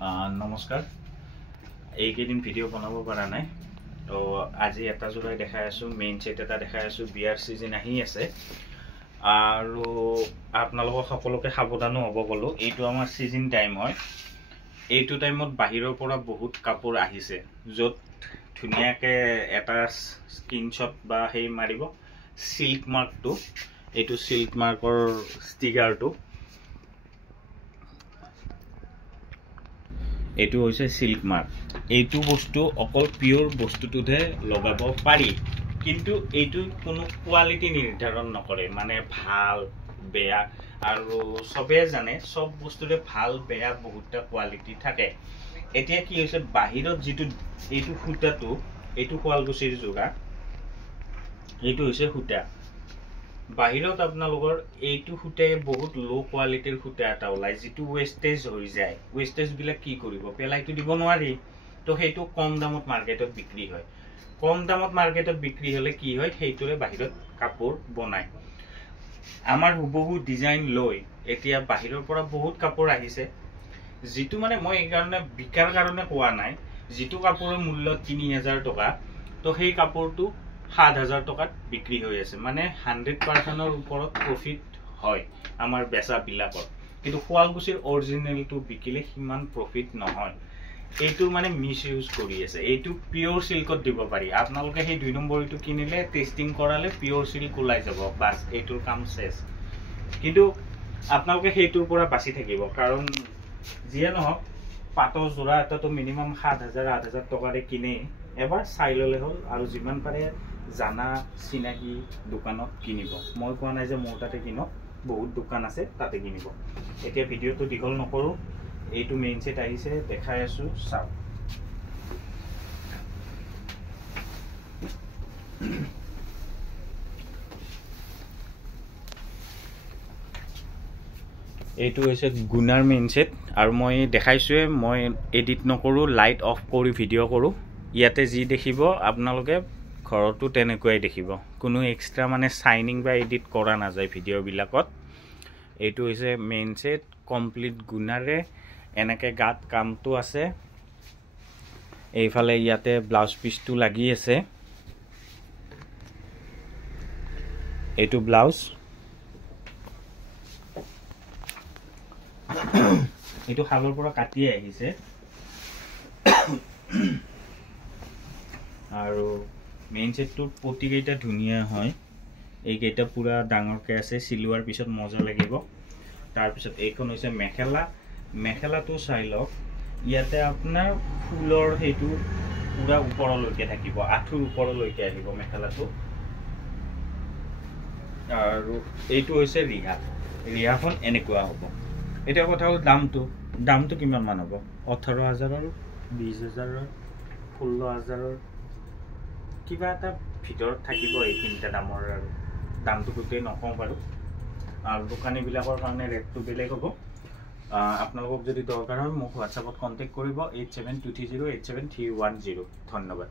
নমস্কাৰ এইকেইদিন ভিডিঅ' বনাব পৰা নাই তো আজি এটা জোৰাই দেখাই আছোঁ মেইন সেট এটা দেখাই আছোঁ বিয়াৰ সিজন আহি আছে আৰু আপোনালোকক সকলোকে সাৱধানো হ'ব ক'লো এইটো আমাৰ সিজন টাইম হয় এইটো টাইমত বাহিৰৰ পৰা বহুত কাপোৰ আহিছে য'ত ধুনীয়াকে এটা স্ক্ৰিনশ্বট বা হেই মাৰিব সিল্ক মাৰ্কটো এইটো সিল্ক মাৰ্কৰ ষ্টিকাৰটো এইটো হৈছে সিল্ক মাৰ্ক এইটো বস্তু অকল পিওৰ বস্তুটোতে লগাব পাৰি কিন্তু এইটো কোনো কোৱালিটি নিৰ্ধাৰণ নকৰে মানে ভাল বেয়া আৰু সবে জানে সব বস্তুৰে ভাল বেয়া বহুতটা কোৱালিটি থাকে এতিয়া কি হৈছে বাহিৰত যেটো এইটো সুতাটো এইটো শুৱালকুছিৰ যোৰা এইটো হৈছে সুতা বাহিৰত আপোনালোকৰ এইটো সুতাই বহুত লো কোৱালিটিৰ সুতা এটা ওলাই যেটো ওয়েস্টেজ হৈ যায় ওয়েস্টেজ বিলাক কি কৰিব পেলাইটো দিব নোৱাৰি তো হেতু কম দামত মাৰ্কেটত বিক্ৰী হয় কম দামত মাৰ্কেটত বিক্ৰী হলে কি হয় হেতুৰে বাহিৰত কাপোৰ বনায় আমাৰ হুবহু ডিজাইন লৈ এতিয়া বাহিৰৰ পৰা বহুত কাপোৰ আহিছে যেটো মানে মই এই কাৰণে বিকাৰ কাৰণে কোৱা নাই যেটো কাপোৰৰ মূল্য 3000 টকা তো সেই কাপোৰটো 7000 টকাত বিক্ৰী হৈ আছে মানে 100% ৰ ওপৰত প্ৰফিট হয় আমাৰ বেচা বিলাকৰ কিন্তু শুৱালকুছিৰ অৰিজিনালটো বিকিলে সিমান প্ৰফিট নহয় এইটো মানে মিস ইউজ কৰি আছে এইটো পিওৰ সিল্কত দিব পাৰি আপোনালোকে সেই 2 নম্বৰ এইটো কিনিলে টেস্টিং কৰালে পিওৰ সিল্ক ওলাই যাব বাস এইটোৰ কাম শেষ কিন্তু আপোনালোকে সেইটোৰ পৰা বাচি থাকিব কাৰণ যিয়ে নহওক পাটৰ জোৰা এটাটো মিনিমাম 7000 8000 টকাৰে কিনে এবাৰ চাই ললে হল আৰু যিমান পাৰে জানা চিনাকি দোকানত কিনিব মই কোৱা নাই যে মোৰ তাতে কিনক বহুত দোকান আছে তাতে কিনিব এতিয়া ভিডিওটো দীঘল নকৰো এইটো মেইন সেট আহিছে দেখাই আছো চাও এইটো হৈছে গুনাৰ মেইন সেট আৰু মই দেখাইছোৱে মই এডিট নকৰো লাইট অফ কৰি ভিডিও কৰো ইয়াতে যি দেখিব আপোনালোকে ঘৰটো তেনেকৈ দেখিব কোনো এক্সট্ৰা মানে সাইনিং বা এডিট কৰা না যায় ভিডিও বিলাকত এইটো হৈছে মেইন সেট কমপ্লিট গুনাৰে এনেকে গাত কামটো আছে এইফালে ইয়াতে ব্লাউজ পিসটো লাগি আছে এইটো ব্লাউজ এইটো হালৰ পৰা কাটি আহিছে আৰু মেইন সেটটো পটি কেইটা ধুনিয়া হয় এই কেইটা পুৰা ডাঙৰকে আছে সিলুৱাৰ পিছত মজা লাগিব তাৰ পিছত এইখন হৈছে মেখেলা মেখেলাটো চাই লওক ইয়াতে আপোনাৰ ফুলৰ হেতু পুৰা ওপৰলৈকে থাকিব আঠুৰ ওপৰলৈকে আহিব মেখেলাটো আৰু এইটো হৈছে ৰিহা ৰিহাখন এনেকুৱা হ'ব এটা কথা হ'ল দামটো কিমান মান হ'ব 18000 20000 16000 কিবা এটা ভিতৰত থাকিব এই তিনটা দামৰ আৰু দামটো গোটেই নকওঁ বাৰু আৰু দোকানী বিলাকৰ কাৰণে ৰেটটো বেলেগ হ'ব আপোনালোকক যদি দৰকাৰ হয় মোক WhatsApp ত কন্টাক্ট কৰিব 8723087310 ধন্যবাদ